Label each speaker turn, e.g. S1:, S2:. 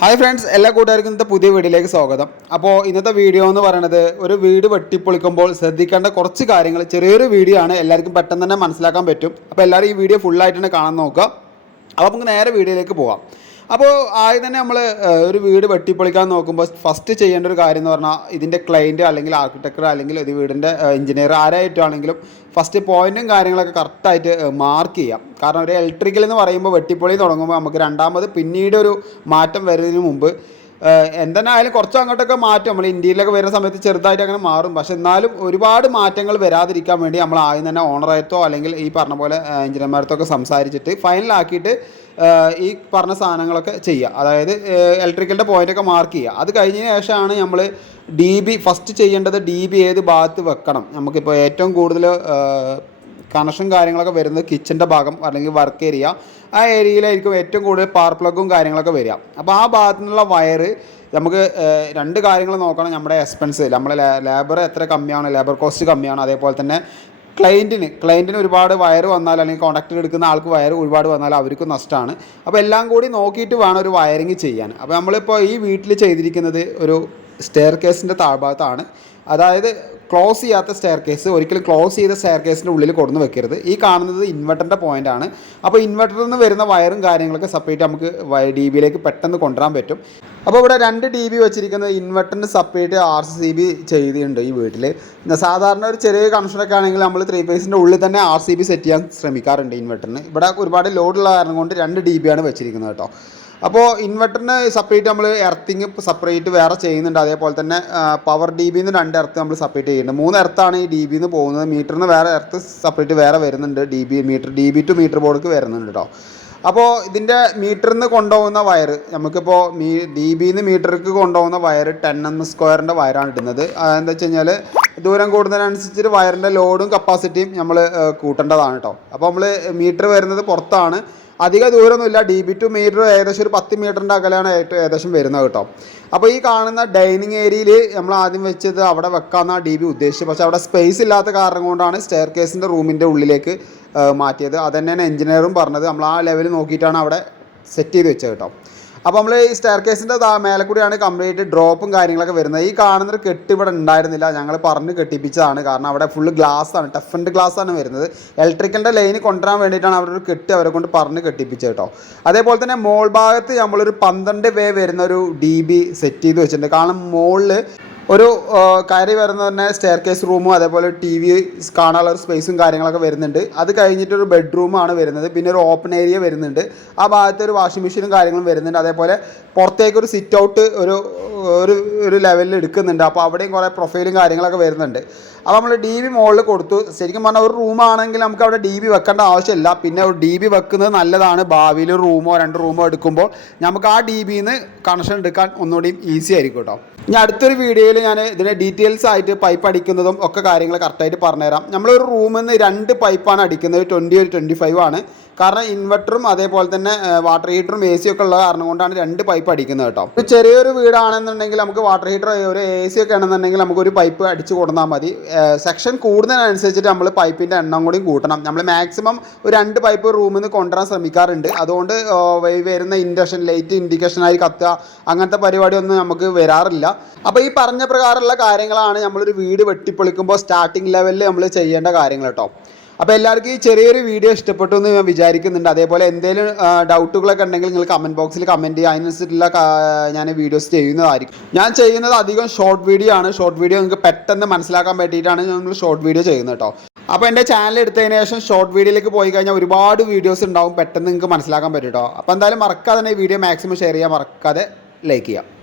S1: Hi friends എല്ലാ കൂട്ടുകാർക്കും ഇന്നത്തെ പുതിയ വീഡിയോയിലേക്ക് സ്വാഗതം. അപ്പോൾ ഇന്നത്തെ വീഡിയോ എന്ന് പറയുന്നത് ഒരു വീട് വെട്ടിപ്പൊളിക്കുമ്പോൾ ശ്രദ്ധിക്കേണ്ട കുറച്ച് കാര്യങ്ങൾ ചെറിയൊരു വീഡിയോ ആണ് എല്ലാവർക്കും പെട്ടെന്ന് തന്നെ മനസ്സിലാക്കാൻ പറ്റും. അപ്പോൾ എല്ലാവരും ഈ വീഡിയോ ഫുള്ളായിട്ട് തന്നെ കാണാൻ നോക്കുക. അപ്പോൾ നമുക്ക് നേരെ വീഡിയോയിലേക്ക് പോവാം. അപ്പോൾ ആദ്യം തന്നെ നമ്മൾ ഒരു വീട് വെട്ടിപ്പൊളിക്കാൻ നോക്കുമ്പോൾ ഫസ്റ്റ് ചെയ്യേണ്ട ഒരു കാര്യം എന്ന് പറഞ്ഞാൽ ഇതിന്റെ ക്ലയന്റ് അല്ലെങ്കിൽ ആർക്കിടെക്ടർ അല്ലെങ്കിൽ ഇത് വീടിന്റെ എഞ്ചിനീയർ ആരായിട്ടാണെങ്കിലും ഫസ്റ്റ് പോയിന്റും കാര്യങ്ങളൊക്കെ കറക്റ്റായിട്ട് മാർക്ക് ചെയ്യാം. കാരണം ഒരു ഇലക്ട്രിക്കൽ എന്ന് പറയുമ്പോൾ വെട്ടിപ്പൊളി തുടങ്ങുമ്പോൾ നമുക്ക് രണ്ടാമത് പിന്നീട് ഒരു മാറ്റം വരുന്നതിന് മുമ്പ് എന്തെന്നെ ആയാലും കുറച്ച് അങ്ങോട്ടൊക്കെ മാറ്റും. നമ്മൾ ഇന്ത്യയിലൊക്കെ വരുന്ന സമയത്ത് ചെറുതായിട്ട് അങ്ങനെ മാറും. പക്ഷെ എന്നാലും ഒരുപാട് മാറ്റങ്ങൾ വരാതിരിക്കാൻ വേണ്ടി നമ്മൾ ആദ്യം തന്നെ ഓണറായിട്ടോ അല്ലെങ്കിൽ ഈ പറഞ്ഞ പോലെ എഞ്ചിനീയർമാരത്തോ ഒക്കെ സംസാരിച്ചിട്ട് ഫൈനലാക്കിയിട്ട് ഈ പറഞ്ഞ സാധനങ്ങളൊക്കെ ചെയ്യുക. അതായത് ഇലക്ട്രിക്കലിന്റെ പോയിന്റൊക്കെ മാർക്ക് ചെയ്യുക. അത് കഴിഞ്ഞതിന് ശേഷമാണ് നമ്മൾ ഡി ബി ഫസ്റ്റ് ചെയ്യേണ്ടത് ഡി ബി ഏത് ഭാഗത്ത് വെക്കണം. നമുക്കിപ്പോൾ ഏറ്റവും കൂടുതൽ കണക്ഷൻ കാര്യങ്ങളൊക്കെ വരുന്നത് കിച്ചന്റെ ഭാഗം അല്ലെങ്കിൽ വർക്ക് ഏരിയ ആ ഏരിയയിലായിരിക്കും ഏറ്റവും കൂടുതൽ പവർ പ്ലഗും കാര്യങ്ങളൊക്കെ വരിക. അപ്പോൾ ആ ഭാഗത്തു നിന്നുള്ള വയറ് നമുക്ക് രണ്ട് കാര്യങ്ങൾ നോക്കണം നമ്മുടെ എക്സ്പെൻസ് നമ്മുടെ ലേബർ എത്ര കമ്മിയാണ് ലേബർ കോസ്റ്റ് കമ്മിയാണ്. അതേപോലെ തന്നെ ക്ലയന്റിന് ക്ലയന്റിന് ഒരുപാട് വയർ വന്നാൽ അല്ലെങ്കിൽ കോൺട്രാക്ട് എടുക്കുന്ന ആൾക്ക് വയർ ഒരുപാട് വന്നാൽ അവർക്ക് നഷ്ടമാണ്. അപ്പോൾ എല്ലാം കൂടി നോക്കിയിട്ട് വേണം ഒരു വയറിങ് ചെയ്യാൻ. അപ്പോൾ നമ്മളിപ്പോൾ ഈ വീട്ടിൽ ചെയ്തിരിക്കുന്നത് ഒരു സ്റ്റെയർ കേസിന്റെ താഴ്ഭാഗത്താണ്. അതായത് ക്ലോസ് ചെയ്യാത്ത സ്റ്റെയർ കേസ് ഒരിക്കലും ക്ലോസ് ചെയ്ത സ്റ്റെയർ കേസിന്റെ ഉള്ളിൽ കൊടുന്ന് വെക്കരുത്. ഈ കാണുന്നത് ഇൻവെർട്ടറിന്റെ പോയിന്റ് ആണ്. അപ്പോൾ ഇൻവെർട്ടറിൽ നിന്ന് വരുന്ന വയറും കാര്യങ്ങളൊക്കെ സെപ്പറേറ്റ് നമുക്ക് ഡി ബിയിലേക്ക് പെട്ടെന്ന് കൊണ്ടുവരാൻ പറ്റും. അപ്പോൾ ഇവിടെ രണ്ട് ഡി ബി വെച്ചിരിക്കുന്ന ഇൻവെർട്ടറിന് സെപ്പറേറ്റ് ആർ സി ബി ചെയ്തിട്ടുണ്ട് ഈ വീട്ടിൽ സാധാരണ ഒരു ചെറിയ കണക്ഷനൊക്കെ ആണെങ്കിൽ നമ്മൾ ത്രീ ഫേസിന്റെ ഉള്ളിൽ തന്നെ ആർ സി ബി സെറ്റ് ചെയ്യാൻ ശ്രമിക്കാറുണ്ട് ഇൻവെർട്ടറിന് ഇവിടെ ഒരുപാട് ലോഡുള്ള കാരണം കൊണ്ട് രണ്ട് ഡി ബി ആണ് വെച്ചിരിക്കുന്നത് കേട്ടോ. അപ്പോൾ ഇൻവെർട്ടറിന് സെപ്പറേറ്റ് നമ്മൾ എർത്തിങ് സെപ്പറേറ്റ് വേറെ ചെയ്യുന്നുണ്ട്. അതേപോലെ തന്നെ പവർ ഡി ബിന്ന് രണ്ട് എർത്ത് നമ്മൾ സെപ്പറേറ്റ് ചെയ്യുന്നുണ്ട്. മൂന്ന് എർത്താണ് ഈ ഡി ബിന്ന് പോകുന്നത്. മീറ്ററിന് വേറെ എർത്ത് സെപ്പറേറ്റ് വേറെ വരുന്നുണ്ട് D B meter D B to meter ബോർഡ്ക്ക് വരുന്നുണ്ട് കേട്ടോ അപ്പോൾ ഇതിന്റെ മീറ്ററിൽ നിന്ന് കൊണ്ടുപോകുന്ന വയർ നമുക്കിപ്പോൾ മീ ഡി ബിന്ന് മീറ്റർക്ക് കൊണ്ടുപോകുന്ന വയർ ടെൻ എം സ്ക്വയറിന്റെ വയറാണ് ഇടുന്നത്. അതെന്താ വെച്ച് കഴിഞ്ഞാൽ ദൂരം കൂടുന്നതിനനുസരിച്ച് വയറിന്റെ ലോഡും കപ്പാസിറ്റിയും നമ്മൾ കൂട്ടേണ്ടതാണ് കേട്ടോ അപ്പോൾ നമ്മൾ മീറ്റർ വരുന്നത് പുറത്താണ്. അധിക ദൂരമൊന്നുമില്ല. ഡി ബി ടു മീറ്റർ ഏകദേശം ഒരു പത്ത് മീറ്ററിന്റെ ഏറ്റവും ഏകദേശം വരുന്നത് കേട്ടോ. അപ്പോൾ ഈ കാണുന്ന ഡൈനിങ് ഏരിയയിൽ നമ്മൾ ആദ്യം വെച്ചത് അവിടെ വെക്കാമെന്നാണ് ഡി ബി ഉദ്ദേശിച്ചത്. പക്ഷേ അവിടെ സ്പേസ് ഇല്ലാത്ത കാരണം കൊണ്ടാണ് സ്റ്റെയർ കേസിന്റെ റൂമിന്റെ ഉള്ളിലേക്ക് മാറ്റിയത്. അതന്നെയാണ് എഞ്ചിനീയറും പറഞ്ഞത്. നമ്മൾ ആ ലെവൽ നോക്കിയിട്ടാണ് അവിടെ സെറ്റ് ചെയ്ത് വെച്ചത് കേട്ടോ. അപ്പോൾ നമ്മൾ ഈ സ്റ്റെയർ കേസിന്റെ മേലെ കൂടിയാണ് കംപ്ലീറ്റ് ഡ്രോപ്പും കാര്യങ്ങളൊക്കെ വരുന്നത്. ഈ കാണുന്നൊരു കെട്ട് ഇവിടെ ഉണ്ടായിരുന്നില്ല. ഞങ്ങൾ പറഞ്ഞ് കെട്ടിപ്പിച്ചതാണ്. കാരണം അവിടെ ഫുള്ള് ഗ്ലാസ് ആണ്. ടഫൻഡ് ഗ്ലാസ് ആണ് വരുന്നത്. ഇലക്ട്രിക്കലിന്റെ ലൈന് കൊണ്ടുവരാൻ വേണ്ടിയിട്ടാണ് അവരൊരു കെട്ടി അവരെ കൊണ്ട് പറഞ്ഞ് കെട്ടിപ്പിച്ചത് കേട്ടോ അതേപോലെ തന്നെ മോൾ ഭാഗത്ത് നമ്മളൊരു പന്ത്രണ്ട് വേ വരുന്ന ഒരു ഡി ബി സെറ്റ് ചെയ്ത് വെച്ചിട്ടുണ്ട്. കാരണം മുകളിൽ ഒരു കയറി വരുന്ന തന്നെ സ്റ്റെയർ കേസ് റൂമും അതേപോലെ ടി വി കാണാനുള്ള സ്പേസും കാര്യങ്ങളൊക്കെ വരുന്നുണ്ട്. അത് കഴിഞ്ഞിട്ട് ഒരു ബെഡ്റൂമാണ് വരുന്നത്. പിന്നെ ഒരു ഓപ്പൺ ഏരിയ വരുന്നുണ്ട്. ആ ഭാഗത്ത് ഒരു വാഷിംഗ് മെഷീനും കാര്യങ്ങളും വരുന്നുണ്ട്. അതേപോലെ പുറത്തേക്ക് ഒരു സിറ്റ് ഔട്ട് ഒരു ഒരു ഒരു ലെവലിൽ എടുക്കുന്നുണ്ട്. അപ്പോൾ അവിടെയും കുറേ പ്രൊഫൈലും കാര്യങ്ങളൊക്കെ വരുന്നുണ്ട്. അപ്പോൾ നമ്മൾ ഡി ബി മുകളിൽ കൊടുത്തു. ശരിക്കും പറഞ്ഞാൽ ഒരു റൂമാണെങ്കിൽ നമുക്ക് അവിടെ ഡി ബി വെക്കേണ്ട ആവശ്യമില്ല. പിന്നെ ഒരു ഡി ബി വെക്കുന്നത് നല്ലതാണ്. ഭാവിയിൽ റൂമോ രണ്ട് റൂമോ എടുക്കുമ്പോൾ നമുക്ക് ആ ഡി ബിന്ന് കണക്ഷൻ എടുക്കാൻ ഒന്നുകൂടി ഈസി ആയിരിക്കും കേട്ടോ ഇനി അടുത്തൊരു വീഡിയോയിൽ ഞാൻ ഇതിന്റെ ഡീറ്റെയിൽസ് ആയിട്ട് പൈപ്പ് അടിക്കുന്നതും ഒക്കെ കാര്യങ്ങൾ കറക്റ്റായിട്ട് പറഞ്ഞുതരാം. നമ്മളൊരു റൂമിൽ നിന്ന് രണ്ട് പൈപ്പാണ് അടിക്കുന്നത്. ട്വന്റി ഒരു ട്വന്റി ഫൈവ് ആണ്. കാരണം ഇൻവെർട്ടറും അതേപോലെ തന്നെ വാട്ടർ ഹീറ്ററും എ സി ഒക്കെ ഉള്ള കാരണം കൊണ്ടാണ് രണ്ട് പൈപ്പ് അടിക്കുന്നത് കേട്ടോ. ഒരു ചെറിയൊരു വീടാണെന്നുണ്ടെങ്കിൽ നമുക്ക് വാട്ടർ ഹീറ്റർ ഒരു എ സി ഒക്കെ ആണെന്നുണ്ടെങ്കിൽ നമുക്ക് ഒരു പൈപ്പ് അടിച്ച് കൊടുത്താൽ മതി. സെക്ഷൻ കൂടുന്നതിനനുസരിച്ചിട്ട് നമ്മൾ പൈപ്പിന്റെ എണ്ണം കൂടി കൂട്ടണം. നമ്മൾ മാക്സിമം ഒരു രണ്ട് പൈപ്പ് റൂമിൽ നിന്ന് കൊണ്ടുവരാൻ ശ്രമിക്കാറുണ്ട്. അതുകൊണ്ട് വരുന്ന ഇൻഡക്ഷൻ ലൈറ്റ് ഇൻഡിക്കേഷനായി കത്തുക അങ്ങനത്തെ പരിപാടിയൊന്നും നമുക്ക് വരാറില്ല. അപ്പോൾ ഈ പറഞ്ഞ പ്രകാരമുള്ള കാര്യങ്ങളാണ് നമ്മളൊരു വീട് വെട്ടിപ്പൊളിക്കുമ്പോൾ സ്റ്റാർട്ടിംഗ് ലെവലിൽ നമ്മൾ ചെയ്യേണ്ട കാര്യങ്ങൾ കേട്ടോ അപ്പോൾ എല്ലാവർക്കും ഈ ചെറിയൊരു വീഡിയോ ഇഷ്ടപ്പെട്ടു എന്ന് ഞാൻ വിചാരിക്കുന്നുണ്ട്. അതേപോലെ എന്തെങ്കിലും ഡൗട്ടുകളൊക്കെ ഉണ്ടെങ്കിൽ നിങ്ങൾ കമന്റ് ബോക്സിൽ കമന്റ് ചെയ്യുക. അതിനനുസരിച്ചുള്ള ഞാൻ വീഡിയോസ് ചെയ്യുന്നതായിരിക്കും. ഞാൻ ചെയ്യുന്നത് അധികം ഷോർട്ട് വീഡിയോ ആണ്. ഷോർട്ട് വീഡിയോ നിങ്ങൾക്ക് പെട്ടെന്ന് മനസ്സിലാക്കാൻ പറ്റിയിട്ടാണ് ഞങ്ങൾ ഷോർട്ട് വീഡിയോ ചെയ്യുന്നത് കേട്ടോ അപ്പോൾ എന്റെ ചാനൽ എടുത്തതിന് ശേഷം ഷോർട്ട് വീഡിയോയിലേക്ക് പോയി കഴിഞ്ഞാൽ ഒരുപാട് വീഡിയോസ് ഉണ്ടാവും. പെട്ടെന്ന് നിങ്ങൾക്ക് മനസ്സിലാക്കാൻ പറ്റും കേട്ടോ അപ്പോൾ എന്തായാലും മറക്കാതെ തന്നെ ഈ വീഡിയോ മാക്സിമം ഷെയർ ചെയ്യാൻ മറക്കാതെ ലൈക്ക് ചെയ്യാം